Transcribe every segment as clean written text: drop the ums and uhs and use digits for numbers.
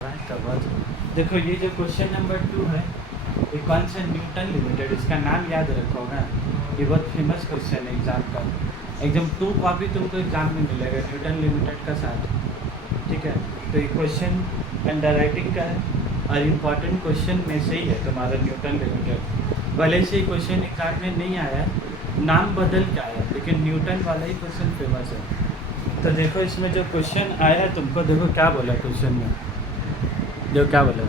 देखो ये जो क्वेश्चन नंबर 2 है, ये कौन सा न्यूटन लिमिटेड, इसका नाम याद रखो ना। ये बहुत फेमस क्वेश्चन है एग्ज़ाम का। एकदम 2 कॉपी तुमको एग्ज़ाम में मिलेगा न्यूटन लिमिटेड का साथ। ठीक है, तो ये क्वेश्चन अंडर राइटिंग का है और इम्पॉर्टेंट क्वेश्चन में से ही है तुम्हारा न्यूटन लिमिटेड। भले से क्वेश्चन एग्ज़ाम में नहीं आया, नाम बदल के आया, लेकिन न्यूटन वाला ही क्वेश्चन फेमस है। तो देखो इसमें जो क्वेश्चन आया तुमको, देखो क्या बोला क्वेश्चन में, जो क्या बोला,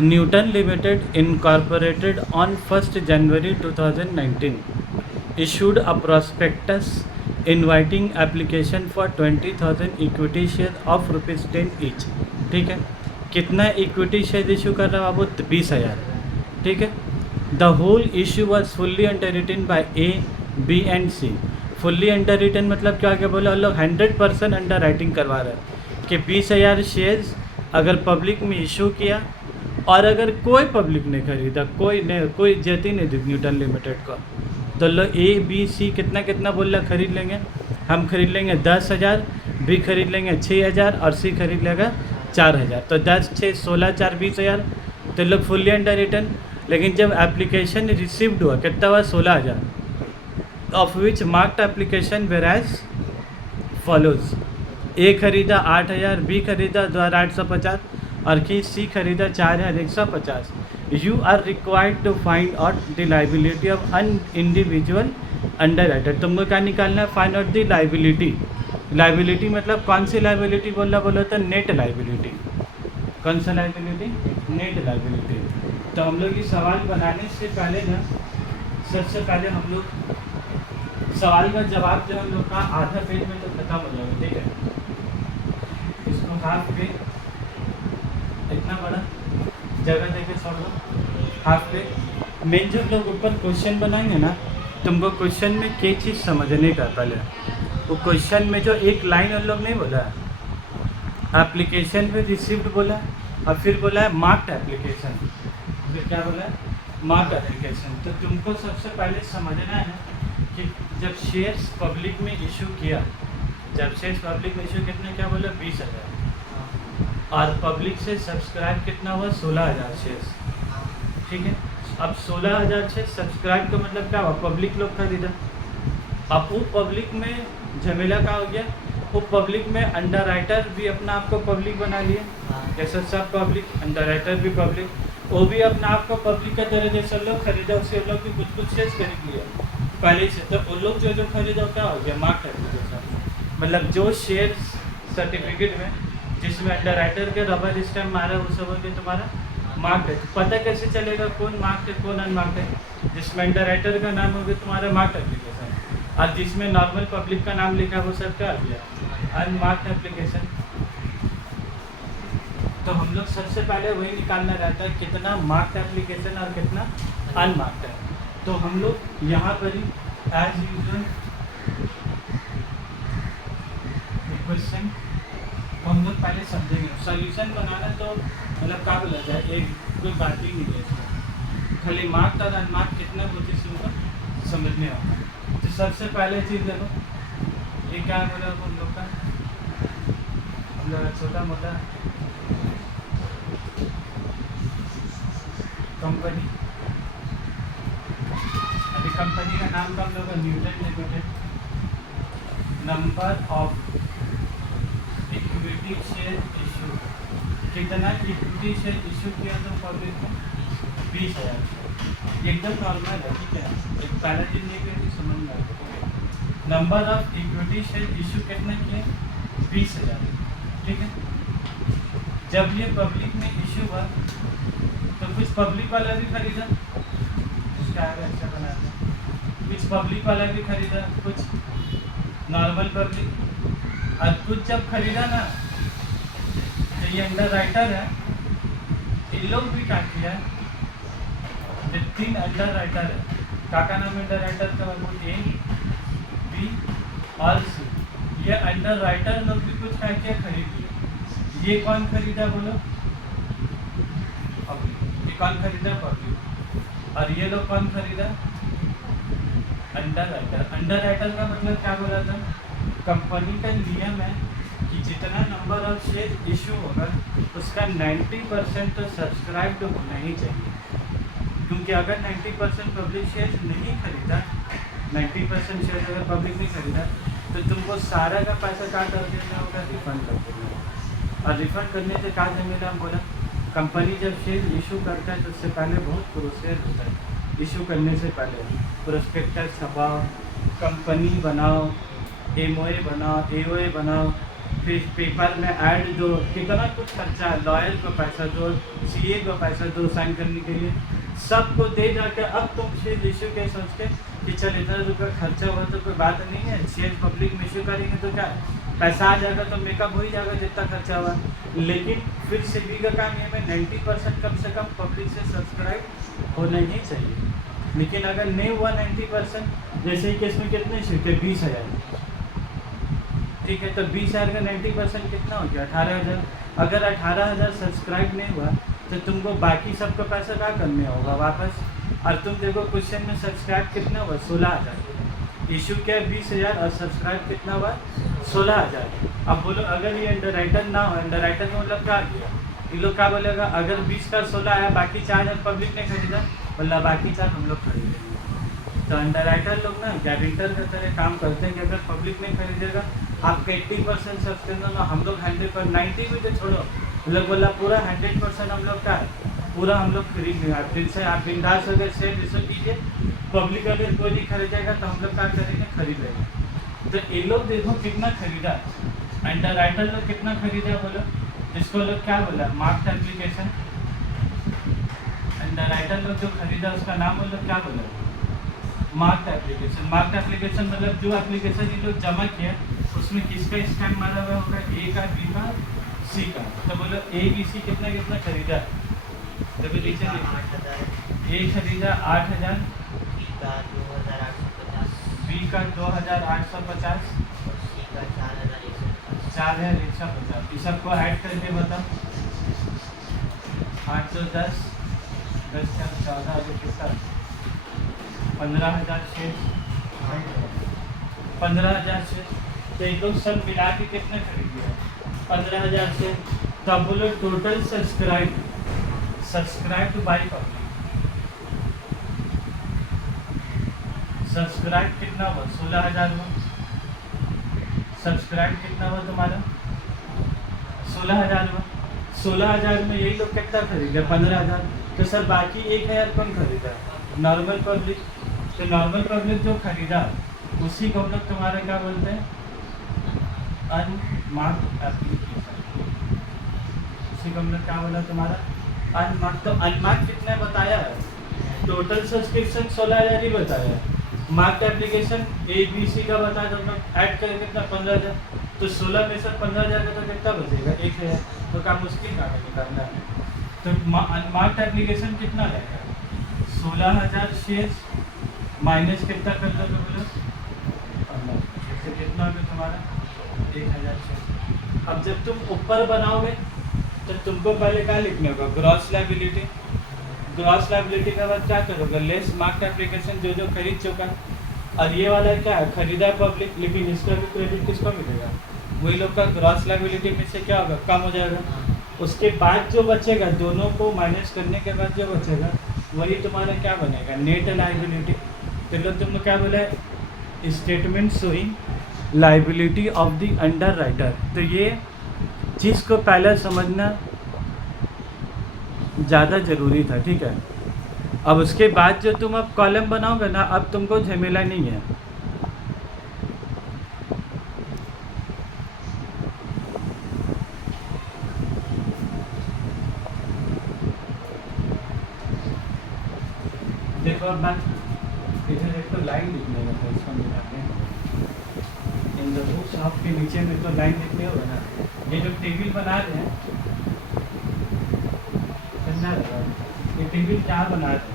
Newton limited incorporated on 1 January 2019 issued a prospectus inviting application for 20,000 equity share of ₹10 each। ठीक है, कितना इक्विटी शेयर इशू कर रहा है बाबू? 20,000। ठीक है, the whole issue was fully underwritten by A, B and C. Fully underwritten मतलब क्या क्या बोला, लोग 100% अंडर राइटिंग करवा रहे हैं कि 20,000 शेयर्स अगर पब्लिक में इशू किया और अगर कोई पब्लिक ने खरीदा, कोई इज्जत ही नहीं दी न्यूटन लिमिटेड को, तो लोग ए बी सी कितना कितना बोल रहा खरीद लेंगे। हम खरीद लेंगे 10,000, बी खरीद लेंगे 6,000 और सी खरीद लेगा 4,000। तो 10, 6, 16, 4, 20,000। तो लोग फुल्ली अंडर रिटर्न। लेकिन जब एप्लीकेशन रिसीव्ड हुआ कितना हुआ? 16,000, of which marked application were as follows. A खरीदा 8,000, बी खरीदा 2,850 और की सी खरीदा 4,150। You are required to find out the liability of an individual underwriter. तुमको क्या निकालना है? Find out the liability. Liability मतलब कौन सी लाइबिलिटी बोला तो नेट लाइबिलिटी। कौन सा लाइबिलिटी? Net liability. तो हम लोग ये सवाल बनाने से पहले ना, सबसे पहले हम लोग सवाल का जवाब जो हम लोग का आधा पेज में तो खत्म हो जाएगा। ठीक है, इसको हाफ पे इतना बड़ा जगह देके छोड़ दो, हाफ पे। मेन जब लोग ऊपर क्वेश्चन बनाएंगे ना, तुमको क्वेश्चन में क्या चीज़ समझने का, पहले वो क्वेश्चन में जो एक लाइन उन लोग नहीं बोला, एप्लीकेशन पे रिसीव्ड बोला और फिर बोला है मार्क्ड एप्लीकेशन, फिर क्या बोला है? Marked application. तो तुमको सबसे पहले समझना है कि जब शेयर्स पब्लिक में इशू किया, जब शेयर्स पब्लिक में इशू कितने, क्या बोला? 20,000। और पब्लिक से सब्सक्राइब कितना हुआ? 16,000 शेयर्स। ठीक है, अब 16,000 शेयर सब्सक्राइब का मतलब क्या हुआ? पब्लिक लोग खरीदा। अब वो पब्लिक में झमेला क्या हो गया? वो पब्लिक में अंडर राइटर भी अपना आप को पब्लिक बना लिए, जैसे सब पब्लिक, अंडर राइटर भी पब्लिक, वो भी अपना आप को पब्लिक का तरह जैसे लोग खरीदा, उससे लोग भी कुछ शेयर्स खरीद लिया पहले से। तो उन लोग जो खरीदा क्या हो गया? Marked application. मतलब जो शेयर सर्टिफिकेट में जिसमें अंडर राइटर के रबर स्टैम्प मारा, वो सब हो गया तुम्हारा मार्क्ड है। पता कैसे चलेगा कौन मार्क्ड है कौन अनमार्क्ड है? जिसमें अंडर राइटर का नाम होगा तुम्हारा मार्क्ड एप्लीकेशन, और जिसमें नॉर्मल पब्लिक का नाम लिखा वो सब क्या हो गया? Unmarked application. तो हम लोग सबसे पहले वही निकालना रहता है कितना मार्क्ड एप्लीकेशन और कितना अनमार्क्ड है। तो हम लोग यहाँ पर ही एज यूजुअल क्वेश्चन हम लोग पहले समझेंगे। सॉल्यूशन बनाना तो मतलब क्या बोला जाए, एक कोई बात ही नहीं है इसमें, खाली मार्क्ड और अनमार्क्ड कितना कुछ इसको समझने होगा। तो सबसे पहले चीज़ देखो, ये क्या बोला हम लोग का, हम लोग छोटा मोटा कंपनी, अभी कंपनी का नाम का हम लोग Newton limited. Number of equity share issue, कितना इक्विटी शेयर इशू किया तो पब्लिक में? 20,000। एकदम नॉर्मल है। ठीक है, एक पहला चीज ये कि समझ में आएगा। Number of equity share issue कितना किए? 20,000। ठीक है, जब ये पब्लिक में इशू हुआ तो कुछ पब्लिक वाला भी खरीदा, उसका आगे अच्छा बना था, कुछ पब्लिक वाला भी खरीदा, कुछ नॉर्मल पब्लिक, और कुछ जब खरीदा ना, तो ये अंडर राइटर है, इन लोग भी क्या किया, ये 3 अंडर राइटर है। का नाम अंडर राइटर का? वो ए, बी और सी। ये अंडर राइटर लोग भी कुछ क्या किया? खरीद लिया। ये कौन खरीदा बोलो? पब्लिक। ये कौन खरीदा? पब्लिक। और ये लोग कौन खरीदा? Under writer. अंडर राइटर का मतलब क्या बोला था? कंपनी का नियम है कि जितना नंबर ऑफ शेयर इशू होगा उसका 90% तो सब्सक्राइब होना ही चाहिए। क्योंकि अगर 90% पब्लिक शेयर नहीं खरीदा, 90% शेयर अगर पब्लिक नहीं खरीदा तो तुमको सारा का पैसा क्या कर देना होगा, रिफंड कर देना होगा। और रिफंड करने से क्या जमेला, हम बोला कंपनी जब शेयर इशू करता है तो उससे पहले बहुत प्रोसेस होता है। इशू करने से पहले प्रोस्पेक्टस छपाओ, कंपनी बनाओ, एमओए बनाओ, एओए बनाओ, फिर पेपर में ऐड दो, कितना कुछ खर्चा है, लॉयर को पैसा दो, सीए को पैसा दो साइन करने के लिए, सबको दे जाके अब तुम शेयर इशू के सोच के कि चल इतना रुपये खर्चा हुआ तो कोई बात नहीं है, शेयर पब्लिक में इशू करेंगे तो क्या पैसा आ जाएगा, तो मेकअप हो ही जाएगा जितना खर्चा हुआ। लेकिन फिर से भी का काम ये में 90% कम से कम पब्लिक से सब्सक्राइब होना ही चाहिए। लेकिन अगर नहीं हुआ 90%, जैसे ही केस में कितने सीखे 20,000, ठीक है, तो 20,000 का 90% कितना हो गया 18,000। अगर 18,000 सब्सक्राइब नहीं हुआ तो तुमको बाकी सबका पैसा क्या करने होगा वापस। और तुम देखो क्वेश्चन में सब्सक्राइब कितना हुआ 16,000, इशू क्या 20,000 और सब्सक्राइब कितना हुआ 16,000। अब बोलो अगर ये अंडर राइटर ना हो, अंडर राइटर का मतलब क्या किया, ये लोग क्या बोलेगा, अगर 20 का 16 आया बाकी 4,000 पब्लिक ने खरीदा, बोला बाकी 4 हम लोग खरीदेंगे। तो अंडर राइटर लोग ना गारंटर की तरह काम करते हैं कि अगर पब्लिक नहीं खरीदेगा आपका 80% सब्सक्रिप्शन, हम लोग 100 90 भी तो छोड़ो, लोग बोला पूरा 100% हम लोग का पूरा हम लोग खरीद लेंगे। फिर से आप बिंदास अगर शेयर रिसर्च कीजिए, पब्लिक अगर कोई नहीं खरीदेगा तो हम लोग क्या करेंगे, खरीद लेंगे। तो ये लोग देखो कितना खरीदा, अंडर राइटर लोग कितना खरीदा बोलो, जिसको लोग क्या बोला मार्क्ड एप्लीकेशन, अंडर राइटर लोग जो खरीदा उसका नाम वो लोग क्या बोला मार्क्ड एप्लीकेशन। मार्क्ड एप्लीकेशन मतलब जो एप्लीकेशन ये लोग जमा किया उसमें किसका स्टैम्प मारा हुआ होगा, ए का, बी का, सी का। तो बोलो ए बी सी कितना कितना खरीदा, तभी नीचे ए खरीदा 8,000, बी का 2,850, 4,150। इस सबको ऐड करके बताओ, 8 तो 10, 10 का 14 और कितना 15,000 शेयर, 15,000 शेयर। तो ये लोग सब मिला के कितने खरीद लिया 15,000 शेयर। तो अब बोलो total subscribe by public, subscribe कितना हुआ 16,000 हुआ, सब्सक्राइब कितना हुआ तुम्हारा 16,000 हुआ। 16,000 में यही लोग कितना खरीदे 15,000। तो सर बाकी 1,000 कौन खरीदा, नॉर्मल पब्लिक। तो नॉर्मल पब्लिक जो खरीदा उसी को हम लोग तुम्हारा क्या बोलते हैं, अनमार्क्ड एप्लीकेशन। उसी को हम लोग क्या बोला तुम्हारा अनमार्क्ड। तो अनमार्क्ड कितना बताया है, टोटल सब्सक्रिप्शन 16,000 ही बताया है, marked application A B C का बताया तो हम लोग ऐड करें कितना 15,000। तो 16 में से 15,000 का तो कितना बचेगा 1,000। तो क्या मुश्किल काम निकालना है। तो अनमार्क्ड एप्लीकेशन कितना रहेगा 16,000 शेयर माइनस कितना कर दो तो बोलो 15, इससे कितना होगा तुम्हारा 1,000 शेयर। अब जब तुम ऊपर बनाओगे तो तुमको पहले क्या लिखने होगा, ग्रॉस लायबिलिटी। ग्रॉस लायबिलिटी के बाद क्या करोगे, लेस मार्क्ड एप्लीकेशन जो जो खरीद चुका। और ये वाला क्या है, खरीदा पब्लिक, लेकिन इसका भी क्रेडिट किसको मिलेगा, वही लोग का ग्रॉस लायबिलिटी में से क्या होगा, कम हो जाएगा। उसके बाद जो बचेगा, दोनों को माइनस करने के बाद जो बचेगा वही तुम्हारा क्या बनेगा, नेट लायबिलिटी। तो लोग तुमने क्या बोला है, statement showing liability of the under writer. तो ये चीज़ को पहले समझना ज़्यादा ज़रूरी था, ठीक है। अब उसके बाद जो तुम अब कॉलम बनाओगे ना, अब तुमको झमेला नहीं है। देखो अब मैं इधर एक तो लाइन लिखने का था, इसको मिलाते हैं इन द बुक्स ऑफ के नीचे में तो लाइन लिखने होगा ना। ये जो टेबल बना रहे हैं समझा रहा है, ये टेबल क्या बना रहे हैं,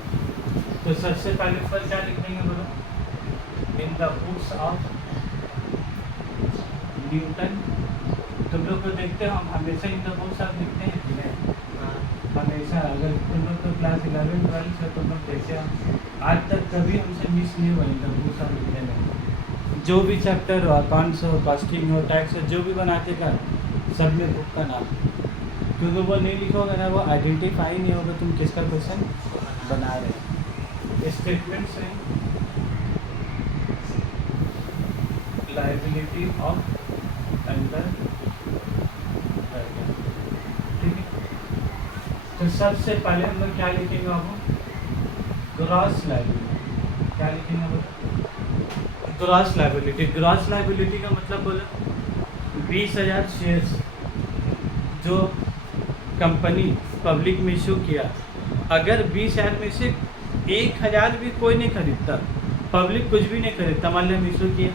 तो सबसे पहले पर क्या लिखेंगे बोलो, in the books of Newton. तुम लोग को देखते हो हम हमेशा इन द बुक्स ऑफ लिखते हैं कि नहीं, हमेशा। अगर तुम लोग तो क्लास 11 12 से तुम लोग देखते हो, आज तक कभी हमसे मिस नहीं हुआ इन द बुक्स ऑफ लिखने में। जो भी चैप्टर हो, अकाउंट्स हो, कॉस्टिंग हो, टैक्स हो, जो भी बनाते का सब में बुक का नाम, क्योंकि वो नहीं लिखोगे ना, वो आइडेंटिफाई नहीं होगा तुम किसका क्वेश्चन बना रहे हो। स्टेटमेंट से लाइबिलिटी ऑफ अंडर, ठीक है। तो सबसे पहले हम लोग क्या लिखेंगे बाबू, ग्रॉस लाइबिलिटी। क्या लिखेंगे बोलो, ग्रॉस लाइबिलिटी। ग्रॉस लाइबिलिटी का मतलब बोला 20,000 शेयर्स जो कंपनी पब्लिक में इशू किया, अगर 20,000 में से 1,000 भी कोई नहीं खरीदता, पब्लिक कुछ भी नहीं खरीदता, मान लो हम इशू किए,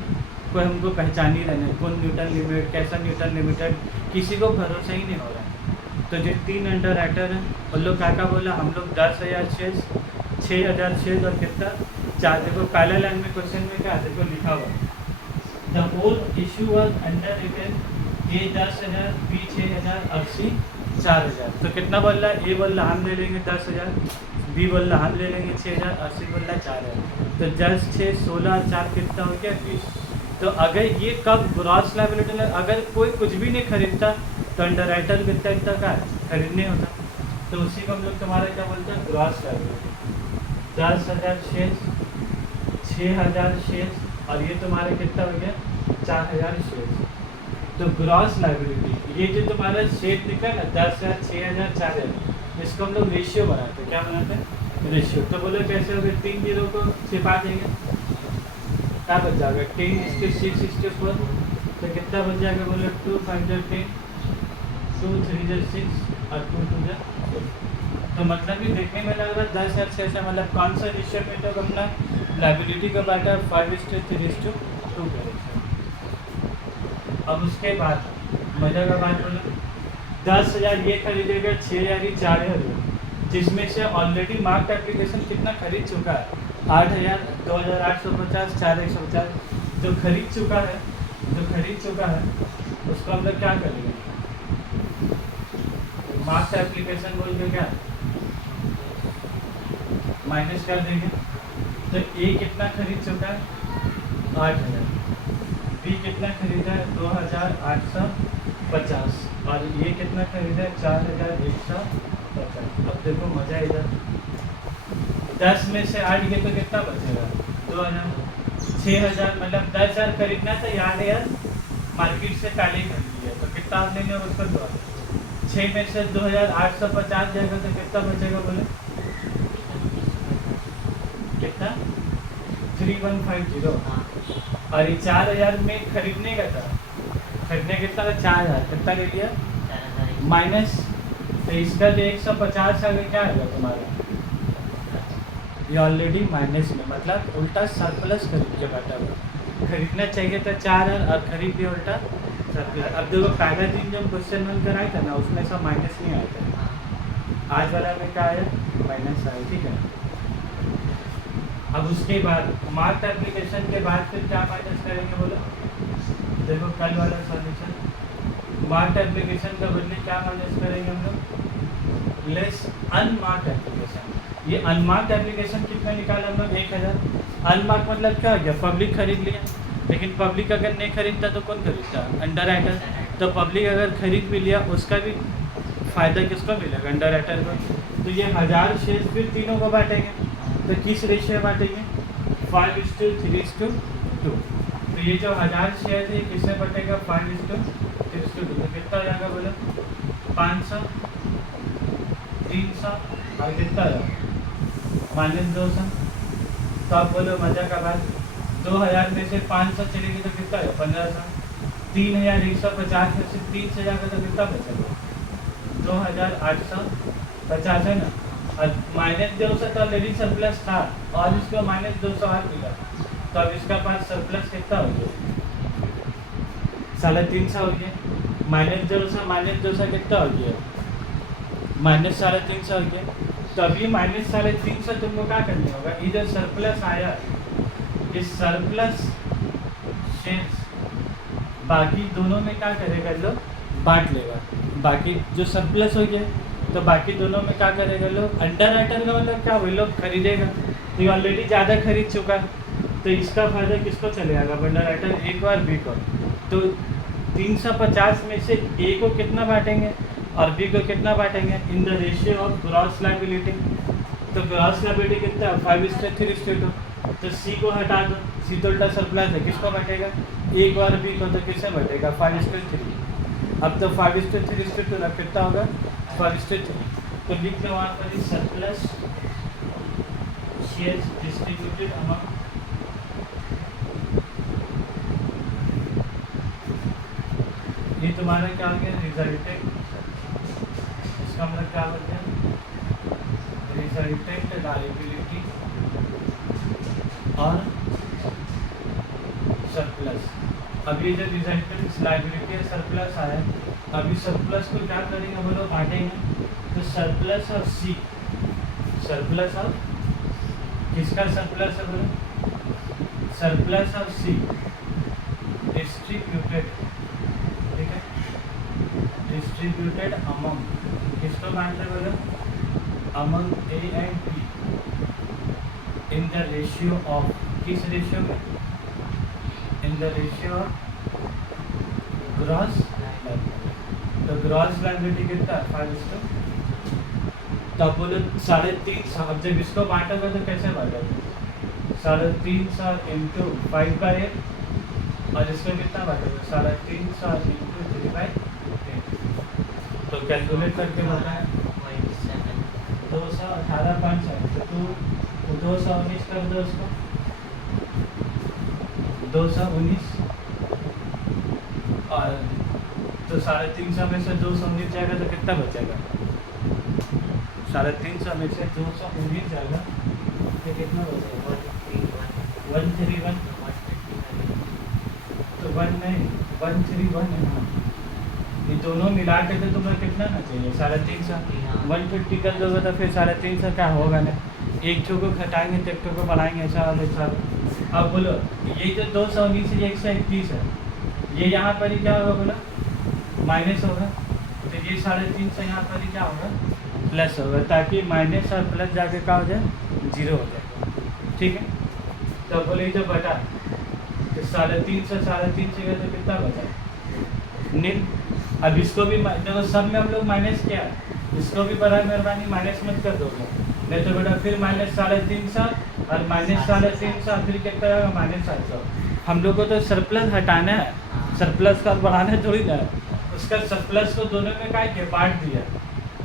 कोई हमको पहचान ही रहने, कौन न्यूटन लिमिटेड, कैसा न्यूटन लिमिटेड, किसी को भरोसा ही नहीं हो रहा है। तो जो 3 अंडर राइटर हैं उन लोग क्या बोला, हम लोग 10,000 शेयर्स, 6,000 शेयर्स और कितना 4, देखो पहला लाइन में क्वेश्चन में क्या देखो लिखा हुआ, the whole issue was underwritten, A 10,000, B 6,000, और सी 4,000। तो कितना बोल रहा है, ए बोल रहा हम ले लेंगे 10,000, बी बोल रहा हम ले लेंगे 6,000, और सी बोल रहा 4,000। तो 10, 6, 16 और 4 कितना हो गया 20। तो अगर ये कब ग्रॉस लायबिलिटी, अगर कोई कुछ भी नहीं खरीदता तो अंडर राइटर कितना इतना का खरीदने होता, तो उसी को हम लोग तुम्हारा क्या बोलते हैं, ग्रॉस लायबिलिटी। 10,000 शेयर्स, 6,000 शेयर्स, और ये तुम्हारे कितना हो गया 4,000 शेयर्स। तो ग्रॉस लायबिलिटी ये जो तुम्हारा शेयर दिखा ना 10,000, 6,000, 4,000, इसको हम लोग रेशियो बनाते हैं, क्या बनाते हैं, रेशियो। तो बोलो कैसे हो गए, 3 जीरो को छिपा देंगे, क्या बच जाएगा 10:6:4, तो कितना बच जाएगा बोलो 2 5 10, 2 3 6 और 2 2 4। तो मतलब ये देखने में लग रहा है 10,000 600, मतलब कौन सा रेशियो में तो अपना लाइबिलिटी का बाटा 5:3:2 का रेशियो। अब उसके बाद मजा का बात बोलो, 10,000 ये खरीदेगा, 6,000 ही 4,000, जिसमें से ऑलरेडी मार्क्ड एप्लीकेशन कितना खरीद चुका है, 8,000, 2,850, 4,150, जो खरीद चुका है, उसको हम लोग क्या करेंगे, मार्क्ड एप्लीकेशन बोल के क्या माइनस कर देंगे। तो ए कितना खरीद चुका है 8,000, बी कितना खरीदा है 2,850, और ये कितना खरीदा है 4,150। अब देखो मजा इधर, 10 में से 8 गए तो कितना बचेगा 2,000, 6,000, मतलब 10,000 खरीदना था, याद है यार मार्केट से पहले ही खरीद लिया, तो कितना आप लेंगे उसका 2,000, 6 में से 2,850 जाएगा तो कितना बचेगा बोले, कितना 3,150। और ये 4,000 में खरीदने का था, खरीदने कितना था 4,000, कितना ले लिया माइनस, तो इसका जो 150 आगे क्या आएगा तुम्हारा, ये ऑलरेडी माइनस में, मतलब उल्टा सरप्लस खरीद के बैठा हुआ, खरीदना चाहिए था 4,000 और खरीद दिया उल्टा सरप्लस। अब देखो पहला दिन जब क्वेश्चन वन कराया था ना, उसमें सब माइनस नहीं आया था, आज वाला में क्या आया माइनस आया, ठीक है। अब उसके बाद मार्क्ड एप्लीकेशन के बाद फिर क्या माइनस करेंगे बोलो, देखो कल वाला सॉल्यूशन, मार्क्ड एप्लीकेशन का बदले क्या माइनस करेंगे हम लोग, लेस अनमार्क्ड एप्लीकेशन। ये अनमार्क्ड एप्लीकेशन कितना निकाला हम लोग 1,000। अनमार्क्ड मतलब क्या हो गया, पब्लिक खरीद लिया, लेकिन पब्लिक अगर नहीं खरीदता तो कौन खरीदता, अंडर राइटर। तो पब्लिक अगर खरीद भी लिया उसका भी फ़ायदा किसको मिलेगा, अंडर राइटर को। तो ये 1,000 शेयर फिर तीनों को बांटेंगे, तो किस रेशियो बांटेंगे 5:3:2। तो ये जो 1,000 शेयर है किससे बटेगा 5:3:2, तो कितना हो जाएगा बोलो 500, 300 और कितना -200। तो आप बोलो मजा का बात, 2,000 में से 500 चलेगी तो कितना है 1,500, 3,150 में से 3 से जाएगा तो कितना बचेगा 2,850 है ना। और -200 तो ऑलरेडी सरप्लस था और इसको -200 मिला, तो अब इसका पास सरप्लस कितना हो गया 350 हो गया, -200 कितना हो गया -350 हो गया। तो अभी -350 तुमको क्या करना होगा, इधर सरप्लस आया, इस सरप्लस शेयर्स बाकी दोनों में क्या करेगा लोग बांट लेगा, बाकी जो सरप्लस हो गया तो बाकी दोनों में क्या करेगा लोग, अंडर राइटर का मतलब क्या वही लोग खरीदेगा, तो ये ऑलरेडी ज़्यादा खरीद चुका है तो इसका फायदा किसको चलेगा? बंडल राइटर ए को और बी को। तो 350 में से ए को कितना बांटेंगे और बी को कितना बांटेंगे? In the ratio of gross liability. तो ग्रॉस लायबिलिटी कितना है? 5:3:2। तो सी को हटा दो, सी तो उल्टा सरप्लस है, किसको बांटेगा? ए को और बी को। तो किससे बांटेगा? 5:3। अब तो 5:3:2 ना कितना होगा? 5:3। तो लिख लो वहाँ पर सरप्लस शेयर्स डिस्ट्रीब्यूटेड अमंग ये तुम्हारा क्या हो गया? रिजल्टेंट। इसका मतलब क्या बोलते हैं? रिजल्टेंट लायबिलिटी और सरप्लस। अभी जो रिजल्टेंट लायबिलिटी और सरप्लस आया, अभी सरप्लस को क्या करेंगे? बोलो बांटेंगे। तो surplus of C, surplus of किसका सरप्लस है? बोलो सरप्लस ऑफ सी डिस्ट्रीब्यूटेड, ठीक है, डिस्ट्रीब्यूटेड अमंग, किसको बांटते? बोलो among A and be in the ratio of, किस रेशियो में? In the ratio of gross liability. तो ग्रॉस लायबिलिटी कितना है? 5:3। तब बोलो 3.5। अब जब इसको बांटोगे तो कैसे बांटोगे? 3.5 इंटू 5/8 और इसको कितना बांटोगे? 3.5 इंटू 3/8। तो कैलकुलेट करके बताएं। 218.5 है तो तू 219 कर दो उसको। 219 और तो 350 में से 219 जाएगा तो कितना बचेगा? 350 में से 219 जाएगा तो कितना बचेगा? 131। तो 1 नहीं 131 है ना। ये दोनों मिला के तो तुम्हें कितना ना चाहिए? 350। 150 कर दोगे तो फिर 350 क्या होगा ना? एक ठो को घटाएंगे तो एक ठो को बढ़ाएंगे, ऐसा वाला हिसाब। अब बोलो ये जो 219 से 121 है, ये यहाँ पर ही क्या होगा? बोलो माइनस होगा। तो ये 350 यहाँ पर ही क्या होगा? प्लस होगा, ताकि माइनस और प्लस जाके क्या हो जाए? 0 हो जाए, ठीक है। तो बोले जो बटा तो 350 गया तो कितना बचा? नील। अब इसको भी देखो सब में हम लोग माइनस किया, इसको भी बड़ा मेहरबानी माइनस मत कर दोगे, नहीं तो बेटा फिर -350 और -350 फिर कितना होगा? -700। हम लोग को तो सरप्लस हटाना है, सरप्लस का बढ़ाना थोड़ी ना है। उसका सरप्लस को दोनों में क्या किया? बांट दिया।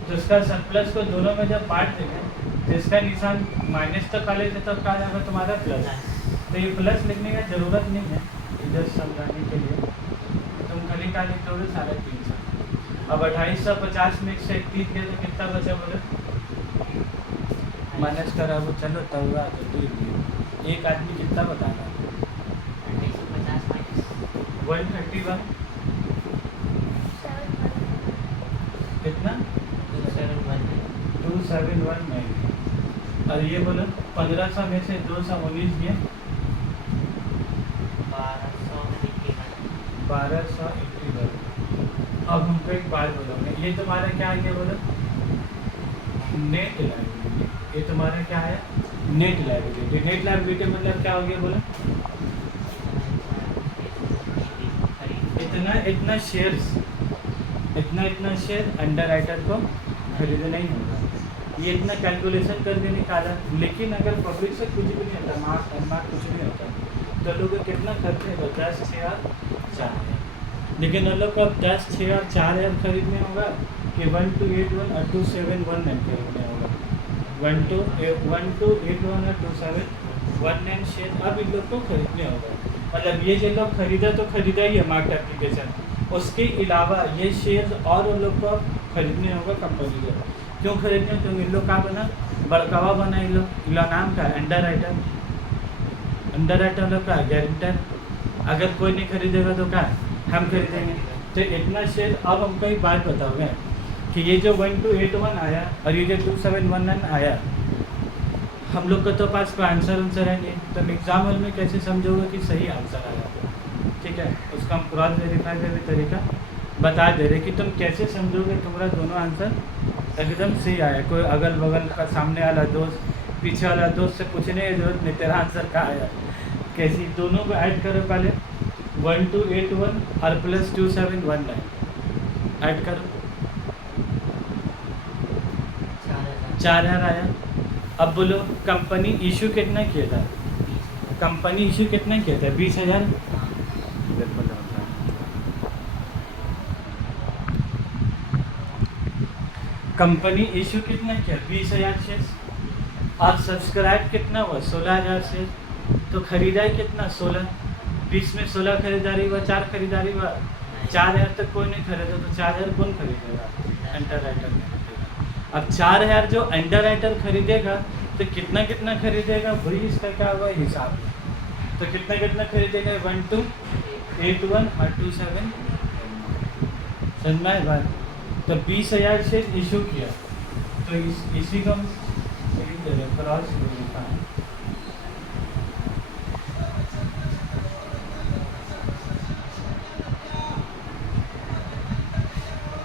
तो उसका सरप्लस को दोनों में जब बांट देंगे तो इसका निशान माइनस तक खा लेते तब क्या जाएगा तुम्हारा? प्लस। तो ये प्लस लिखने का ज़रूरत नहीं है इधर समझाने के लिए, तुम खाली क्या लिख दोगे? 350। अब 2850 में 131 गया तो कितना बचा? बोले माइनस करा वो, चलो तब हुआ तो 2 एक आदमी कितना बताना? 131 कितना? 2719। और ये बोलो 1500 में से 219 गया 1281। अब हमको एक बात बोलोगे, ये तुम्हारा क्या है? बोलो नेट लायबिलिटी। ये तुम्हारा क्या है? Net liability. नेट लायबिलिटी मतलब क्या हो गया? बोलो इतना शेयर्स, इतना शेयर अंडर राइटर को खरीदना ही होगा। ये इतना कैलकुलेशन करके निकाला, लेकिन अगर पब्लिक से कुछ भी नहीं होता, मार्क कुछ नहीं होता, तो लोग कितना खर्चे होगा? 10, 6 और 4। लेकिन उन लोग को अब 10, 6 और 4 खरीदने होगा कि 1281 और 2719 खरीदने होगा। 1281 और 2719 शेयर अब इन लोग को खरीदने होगा। मतलब ये जो लोग खरीदा तो खरीदा ही है मार्केट एप्लीकेशन, उसके अलावा ये शेयर्स और उन लोग को खरीदने होगा कंपनी को। क्यों खरीदने? क्योंकि इन लोग का बना बड़कावा बना, इन लोग नाम का अंडर राइटर। अंडर राइटर लोग का गारंटर। अगर कोई नहीं खरीदेगा तो क्या हम खरीदेंगे? तो इतना शेयर। अब हमको एक बात बताओगे कि ये जो 1281 आया और ये जो 2719 आया, हम लोग का तो पास कोई आंसर है नहीं, तो एग्ज़ाम हॉल में कैसे समझोगे कि सही आंसर आया? ठीक है, उसका हम क्रॉस वेरीफाई का भी तरीका बता दे रहे कि तुम कैसे समझोगे तुम्हारा दोनों आंसर एकदम सही आया। कोई अगल बगल का सामने वाला दोस्त पीछे वाला दोस्त से पूछने की जरूरत नहीं, तेरा आंसर कहाँ आया, कैसी, दोनों को ऐड करो पहले, 1281 और प्लस 2719 ऐड करो, 4000 आया। अब बोलो कंपनी इशू कितना किया था, कंपनी इशू कितना किया था, 20,000। देखो होता है, कंपनी इशू कितना किया, 20,000 शेयर, और सब्सक्राइब कितना हुआ, 16,000 शेयर। तो खरीदा ही कितना, 16, 20 में 16 खरीदारी हुआ, 4 खरीदारी हुआ, 4,000 तक कोई नहीं खरीदा, तो 4,000 कौन खरीदेगा, अंडर राइटर खरीदेगा। अब 4,000 जो अंडर राइटर खरीदेगा तो कितना कितना खरीदेगा, वही इसका क्या हुआ हिसाब है। तो कितना कितना खरीदेगा, 1281 और 27, समझ में बात। तो 20,000 से इशू किया, तो इसी को हम cross verify,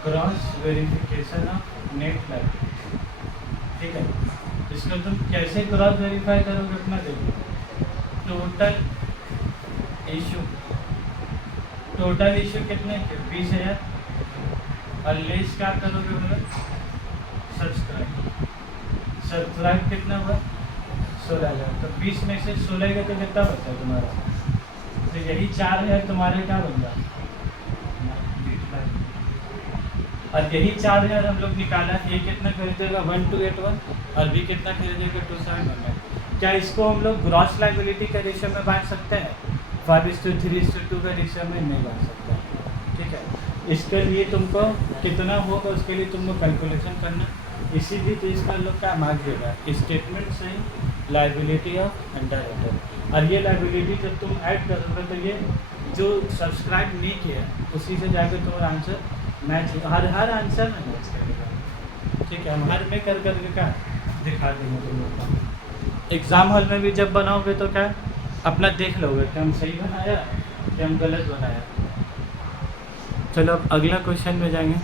cross verification of net library, ठीक है। इसमें तुम कैसे क्रॉस वेरीफाई करोगे अपना, देखो टोटल इशू कितने के, 20,000, और लेस क्या करोगे बोलो, सब्सक्राइब कितना हुआ, 16,000। तो 20 में से 16 का तो कितना बचा है तुम्हारा, तो यही 4,000 तुम्हारे क्या बन जाए, और यही 4,000 हम लोग निकाला, ये कितना खरीदेगा 1281 और बी कितना खरीदेगा 2719। क्या इसको हम लोग ग्रॉस लायबिलिटी के रेशियो में बांट सकते हैं, 5:3:2 का रेशियो में नहीं बांट सकते, ठीक है। इसके लिए तुमको कितना होगा, उसके लिए तुमको कैलकुलेशन करना, इसीलिए तो इसका लोग का मार्क देगा, स्टेटमेंट से लायबिलिटी ऑफ अंडर राइटर। और ये लायबिलिटी जब तुम ऐड करोगे तो ये जो सब्सक्राइब नहीं किया उसी से जाकर तुम्हारा आंसर मैच, हर आंसर में मैच करेगा, ठीक है। हम हर में कर करके क्या दिखा देंगे तुम लोग का। एग्ज़ाम हॉल में भी जब बनाओगे तो क्या अपना देख लोगे कि हम सही बनाया कि हम गलत बनाया। चलो अब अगला क्वेश्चन में जाएंगे।